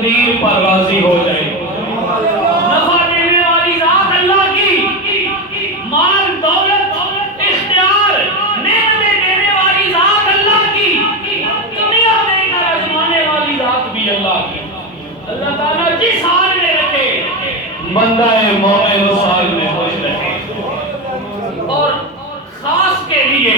تقدیر پر راضی ہو جائے. نفع دینے والی ذات اللہ کی، مال دولت اختیار نعمتیں دینے والی ذات اللہ کی، دنیا دے کر آزمانے والی ذات بھی اللہ کی. اللہ تعالیٰ جس حال میں رکھے بندہ مومن اس حال میں خوش رکھے. اور خاص کے لیے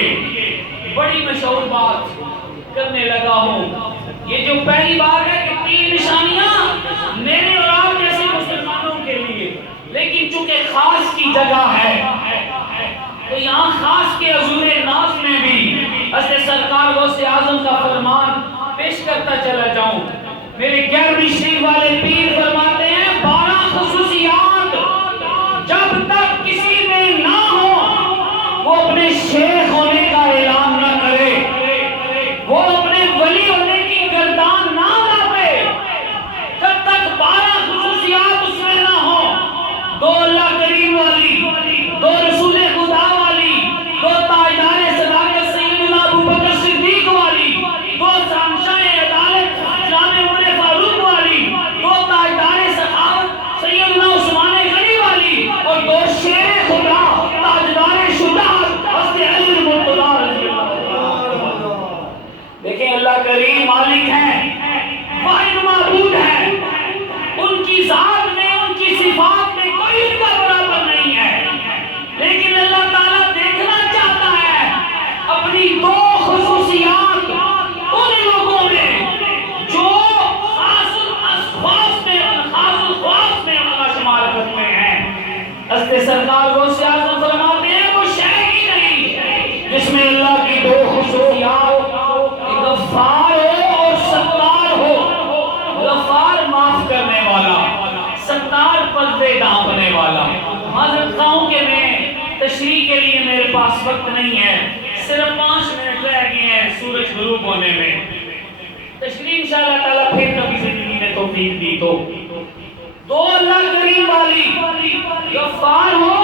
بڑی مشہور بات کرنے لگا ہوں. یہ جو پہلی بار ہے کہ 3 نشانیاں میرے اور آپ جیسے مسلمانوں کے لیے، لیکن چونکہ خاص کی جگہ ہے تو یہاں خاص کے حضور ناز میں بھی حضرت سرکار غوث اعظم کا فرمان پیش کرتا چلا جاؤں. میرے 11ویں شریف والے پیر فرماتے ہیں 12 خصوصیات جب تک کسی میں نہ ہو وہ اپنے شیخ ہونے کا اعلان نہ کرے، وہ اپنے ولی ہونے کی گردان نہ لاپے. جب تک 12 خصوصیات اس میں نہ ہو، 2 اللہ کریم والی، 2 رسول خدا والی، 2 تاجدار صداقت سیدنا ابوبکر صدیق والی، 2 شہنشاہ عدالت جناب عمر فاروق والی، 2 تاجدار سخاوت سیدنا عثمان غنی والی، اور 2 شیر خدا تاجدار شجاعت حضرت علی المرتضیٰ رضی اللہ عنہ. دیکھیں اللہ کریم مالک ہیں، واحد معبود ہیں، ان کی ذات میں ان کی صفات میں کوئی ان کا برابر نہیں ہے. لیکن اللہ تعالیٰ دیکھنا چاہتا ہے اپنی 2 خصوصیات ان لوگوں میں جو خاص الخواص میں اللہ شمار کرتے ہیں. حضرت سرکار غوث اعظم فرماتے ہیں وہ شے ہی نہیں جس میں اللہ کی 2 خصوصیات غفار ہو اور ستار ہو. غفار معاف کرنے والا، ستار پردے ڈھانپنے والا. حضرت خواہوں کہ میں تشریح کے لیے میرے پاس وقت نہیں ہے، صرف 5 منٹ رہ گئے ہیں سورج غروب ہونے میں. تشریح انشاءاللہ تعالیٰ پھر کبھی زندگی میں توفیق دی تو 2 اللہ کریم والی، غفار ہو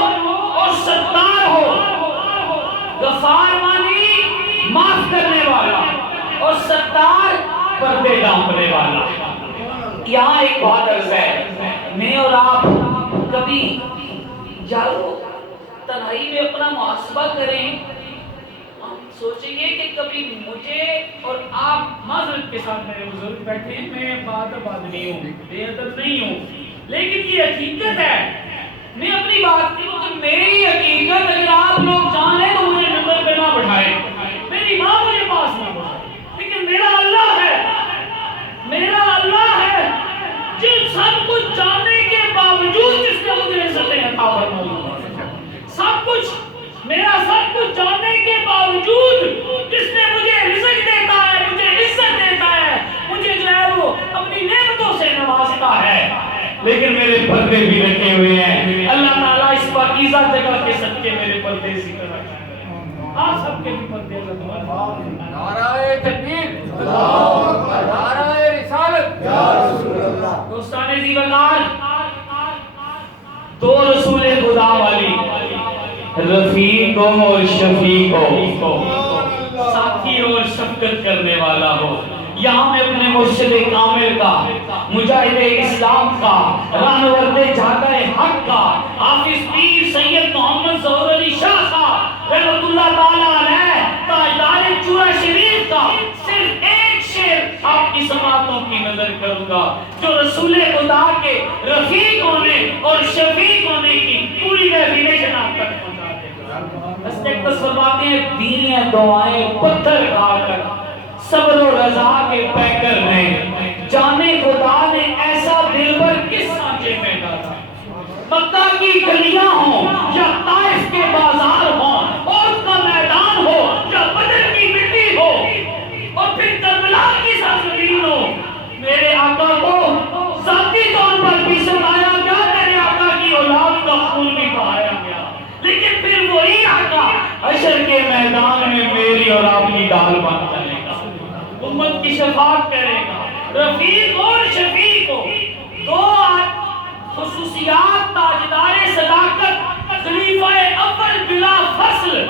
اور ستار ہو. غفار مانی معاف کرنے والا اور ستار پردے ڈھانپنے والا. یہاں ایک بات عرض ہے، میں اور آپ کبھی جاؤ تنہائی میں اپنا محاسبہ کریں. ہم سوچیں گے کہ کبھی مجھے اور آپ معذرت کے ساتھ میرے بزرگ بیٹھے ہیں، میں بات نہیں ہوں، بے ادب نہیں ہوں، لیکن یہ حقیقت ہے. میں اپنی بات کروں کہ میری حقیقت اگر آپ لوگ جانیں تو مجھے نمبر پہ نہ بٹھائیں، میری ماں مجھے پاس نہ بٹھائے، لیکن میرا اللہ ہے جس سب کچھ جاننے کے باوجود جس نے مجھے عزتیں عطا فرمائی. سب کچھ میرا سب کچھ جاننے کے باوجود جس نے مجھے رزق دیتا ہے، مجھے عزت دیتا ہے، مجھے جو ہے وہ اپنی نعمتوں سے نوازتا ہے، لیکن میرے پردے بھی رکھے ہوئے ہیں. اللہ تعالیٰ اس پاکیزہ جگہ کے صدقے میرے پردے ذکر رکھا ہے. آپ سب کے بھی پردے نعرہ تکبیر، نعرہ رسالت، دوستان ذی وقار. 2 رسول خدا والی، رفیق اور شفیق ہو، ساتھی اور شفقت کرنے والا ہو. یہاں میں اپنے مرشد کامل کا، مجاہد اسلام کا، راہنورد جھاگہ حق کا، حافظ پیر سید محمد ظہور علی شاہ کا رحمت اللہ تعالیٰ علیہ، تاجدار چورا شریف کا صرف ایک شعر آپ کی سماعتوں کی نظر کروں گا جو رسول خدا کے رفیق ہونے اور شفیق ہونے کی پوری ڈیفینیشن آپ تک پہنچا دے گا. اس فرماتے ہیں دینیں دعائیں پتھر کھا کر صبر و رضا کے پیکر نے، جانے خدا نے ایسا دل پر کس سانچے میں ڈالا. مکہ کی گلیاں ہوں یا طائف کے بازار ہوں، عہد کا میدان ہو یا بدر کی مٹی ہو، اور پھر کربلا کی سرزمین ہو، میرے آقا کو ذاتی طور پر بھی ستایا گیا، میرے آقا کی اولاد کا خون بھی بہایا گیا، لیکن پھر وہی آقا حشر کے میدان میں میری اور آپ کی ڈال بن چلے گا، امت کی شفاعت کرے گا. رفیق اور شفیق ہو، 2 خصوصیات تاجدار صداقت، خلیفہ اول بلا فصل،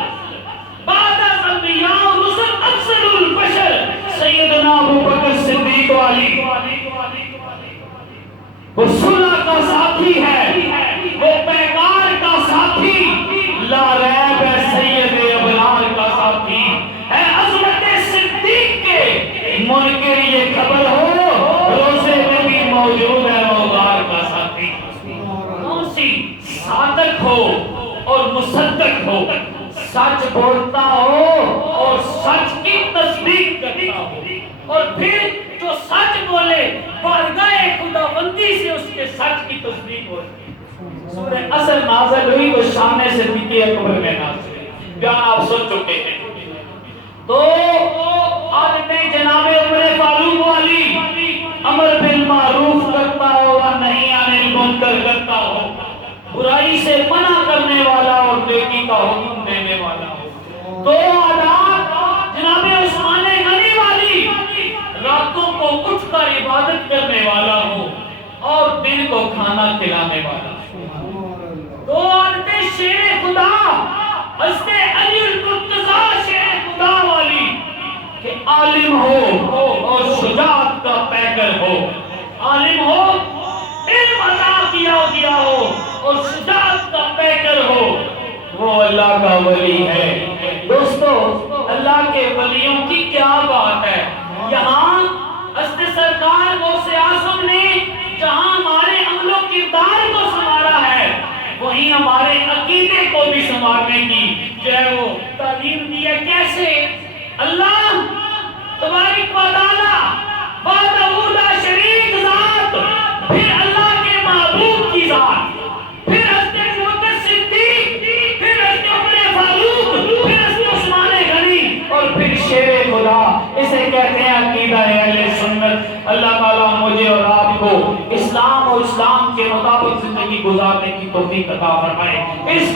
بعد از انبیاء و رسل افضل البشر، سیدنا ابوبکر صدیق والی. وہ صلح کا ساتھی ہے، وہ پیغار کا ساتھی، لا ریب ہے سید ابرار کا ساتھی ہے، عظمت صدیق کے منکر یہ خبر ہو، روزے میں بھی موجود ہے وہ غار کا ساتھی۔ کون سی صادق ہو اور مصدق ہو، سچ بولتا ہو اور سچ کی تصدیق کرتا ہو، اور پھر جو سچ بولے بارگاہ خداوندی سے اس کے سچ کی تصدیق ہوتی ہے۔ سورہ اصل نازل ہوئی تو شان صدیق اکبر میں نازل ہوئی، بیان آپ سن چکے ہیں۔ تو عادتیں جناب عمر فاروق والی، امر بالمعروف کرتا ہو اور نہی عن المنکر کرتا ہو، برائی سے منع کرنے والا اور نیکی کا حکم دینے والا ہو۔ تو عادات جناب عثمان غنی والی، راتوں کو اٹھ کر عبادت کرنے والا ہو اور دن کو کھانا کھلانے والا ہو۔ دو عادتیں شیر خدا حضرت علی المرتضیٰ شیر خدا والی، کہ عالم ہو اور شجاعت کا پیکر ہو، عالم ہو علم عطا کیا گیا ہو اور شجاعت کا پیکر ہو، وہ اللہ کا ولی ہے۔ دوستو اللہ کے ولیوں کی کیا بات ہے، یہاں حضرت سرکار غوث اعظم نے جہاں ہمارے عمل و کردار کو سنوارا ہے، وہیں ہمارے عقیدے کو بھی سنوارنے کی جو ہے وہ تعلیم دی ہے۔ کیسے؟ اللہ تبارک و تعالی وحدہ لا شریک ذات، پھر اللہ کے معبود کی ذات، پھر حضرت ابوبکر صدیق، پھر حضرت عمر فاروق، پھر حضرت عثمان غنی، اور پھر شیر خدا۔ اسے کہتے ہیں عقیدہ اہل سنت۔ اللہ تعالیٰ مجھے اور آپ کو اسلام اور اسلام کے مطابق زندگی گزارنے کی توفیق عطا فرمائے۔ اس